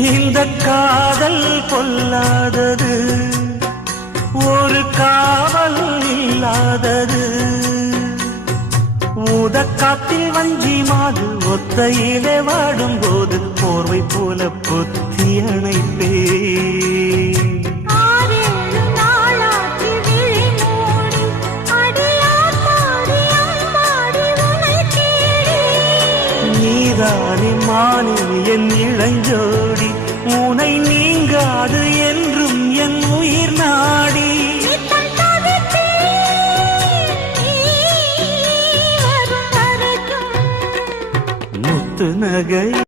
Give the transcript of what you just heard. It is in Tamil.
இந்த காதல் பொல்லாதது, ஒரு காவல் இல்லாதது. ஊதக்காத்தில் வஞ்சி மாது ஒத்தையிலே வாடும் போது போர்வை போல பொத்தி அணைப்பே. நீதானே மானே என் இளஞ்சோடி, உனை நீங்காது என்றும் என் உயிர் நாடி. முத்து நகை